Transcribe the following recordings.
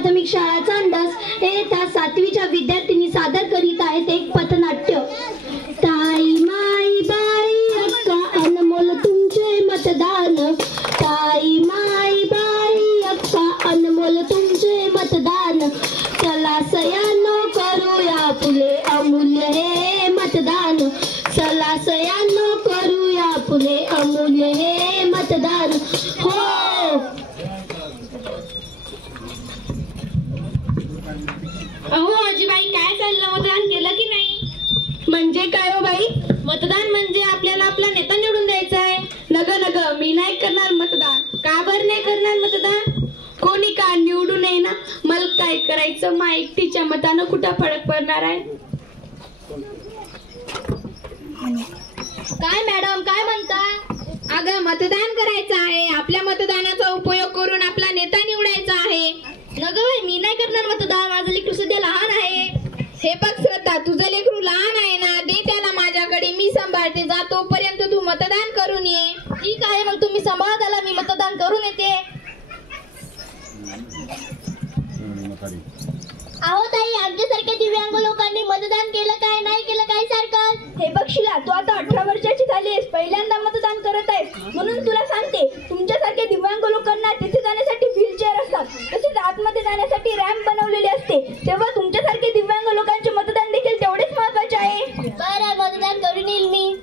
प्राथमिक शाळा चांडस येथे 7वीच्या विद्यार्थिनी सादर करीत आहेत एक पथनाट्य। ताई माई बाई अक्का अनमोल तुमचे मतदान, ताई माई बाई अक्का अनमोल तुमचे मतदान, चला सयानो करूया फुले अमूल्य हे मतदान, चला सयानो करूया फुले अमूल्य हे मतदान। हो अहो आजीबाई, काय चाललं? मतदान केलं की नाही? म्हणजे काय हो बाई? मतदान म्हणजे आपल्याला आपला नेता निवडून द्यायचा आहे। नग नग, मी नाही करणार मतदान। का बरं नाही करणार मतदान? कोणी का निवडून नये ना, मला काय करायचं? मा एकटीच्या मतानं कुठं फरक पडणार आहे? काय मॅडम, काय म्हणता? अगं मतदान करायचं आहे, आपल्या मतदानाचा उपयोग करून आपला नेता निवडायचा आहे। नगं बाई, मी नाही करणार मतदान, माझं लेकरू सध्या लहान आहे। हे बघ श्रद्धा, तुझं लेकरू लहान आहे ना, दे त्याला माझ्याकडे, मी सांभाळते, जा तोपर्यंत तू मतदान करून ये। ठीक आहे, मग तुम्ही सांभाळा त्याला, मी मतदान करून येते। अहो ताई, आमच्यासारख्या दिव्यांग लोकांनी मतदान केलं काय, नाही केलं काय सारखं? हे बघ शिला, तू आता 18 वर्षाची झालीस, पहिल्यांदा मतदान करत आहेस, म्हणून तुला सांगते, तुमच्यासारख्या दिव्यांग लोकांना तिथे जाण्यासाठी व्हीलचेअर असतात, तसेच आतमध्ये जाण्यासाठी रॅम्प बनवलेली असते, तेव्हा तुमच्यासारखे दिव्यांग लोकांचे मतदान देखील तेवढेच महत्वाचे आहे। बरं, मतदान करून येईल मी।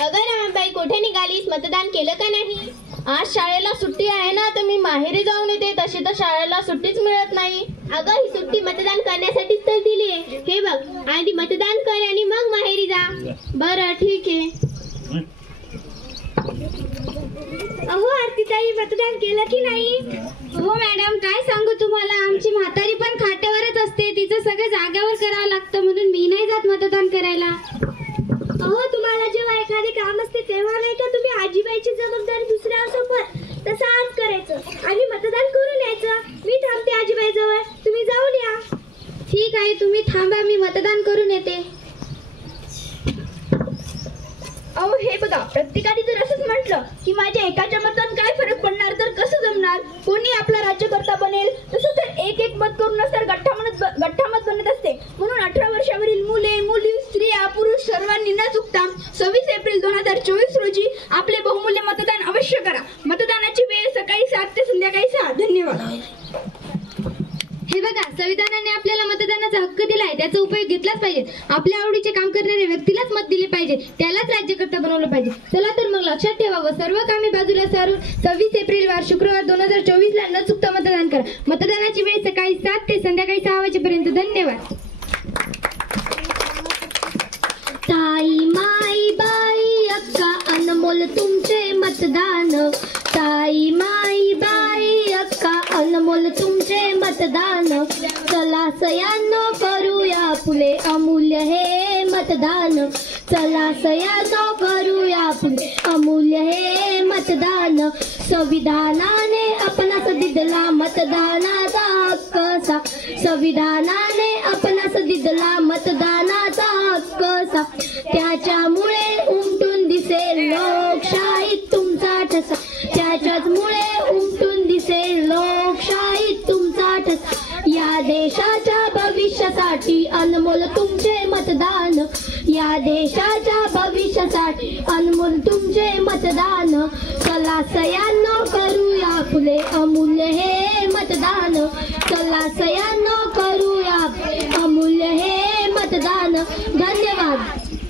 अगं रामबाई, कुठे निघालीस? मतदान केलं का नाही? आज शाळेला सुट्टी आहे ना, तर मी माहेरी जाऊन येते, तशी तर शाळेला सुट्टीच मिळत नाही। अगं, ही सुट्टी मतदान करण्यासाठीच तर दिली आहे। हे बघ, आधी मतदान कर आणि मग माहेरी जा। बरं, ठीक आहे। अहो आरतीताई, मतदान केलं की नाही? हो मॅडम, काय सांगू तुम्हाला, आमची म्हातारी पण खाट्यावरच असते, तिचं सगळं जाग्यावर करावं लागतं, म्हणून मी नाही जात मतदान करायला। अहो, तुम्हाला जेव्हा एखादे काम असते तेव्हा नाही का तुम्ही आजीबाईची जबाबदारी दुसऱ्यावर सोपवत, तसं आज करायचं आणि मतदान करून यायचं। मी थांबते आजीबाई जवळ, तुम्ही जाऊन या। ठीक आहे, तुम्ही थांबा, मी मतदान करून येते। अहो हे बघा, प्रत्येकाने जर असंच म्हटलं की माझ्या एकाच्या मतान काय फरक पडणार, तर कसं जमणार? कोणी आपला राज्यकर्ता बनेल? तसं तर एक एक मत करूनच तर गठ्ठामत बनत असते, म्हणून 18 वर्षावरील मुले, मुली, स्त्रिया, पुरुष सर्वांनी न चुकता 26 एप्रिल 2024 रोजी आपले बहुमूल्य मतदान अवश्य करा। मतदानाची वेळ सकाळी 7 ते संध्याकाळी 6। धन्यवाद। हे बघा, संविधानाने आपल्याला मतदानाचा हक्क दिलाय, त्याचा उपयोग घेतलाच पाहिजे। आपल्या आवडीचे काम करणाऱ्या व्यक्तीलाच मत दिले पाहिजे, त्यालाच राज्यकर्ता बनवलं पाहिजे। चला तर मग लक्षात ठेवावं, सर्व कामे बाजूला सारून 26 एप्रिल वार शुक्रवार 2024 ला न चुकता मतदान करा। मतदानाची वेळ सकाळी 7 ते संध्याकाळी 6 वाजेपर्यंत। धन्यवाद। ताई माई बाई अक्का अनमोल तुमचे मतदान, ताई माई बाई अक्का अनमोल तुमचे मतदान, चला सयानो करूया फुले अमूल्य हे मतदान, चला सयानो करूया फुले अमूल्य हे मतदान, संविधानाने आपणास दिला मतदानाचा हक्क सा, संविधानाने आपणास दिला मतदानाचा हक्क सा, त्याच्यामुळे उमटून दिसेल लोकशाहीत तुमचा ठसा, त्याच्याचमुळे उमटून दिसेल लोकशाहीत तुमचा ठसा, या देशाच्या भविष्यासाठी अनमोल तुमचे मतदान, या देशाच्या भविष्यासाठी अनमोल तुमचे मतदान, चला सयानो करूया फुले अमूल्य हे मतदान, चला सयानो करूया अमूल्य हे मतदान। धन्यवाद।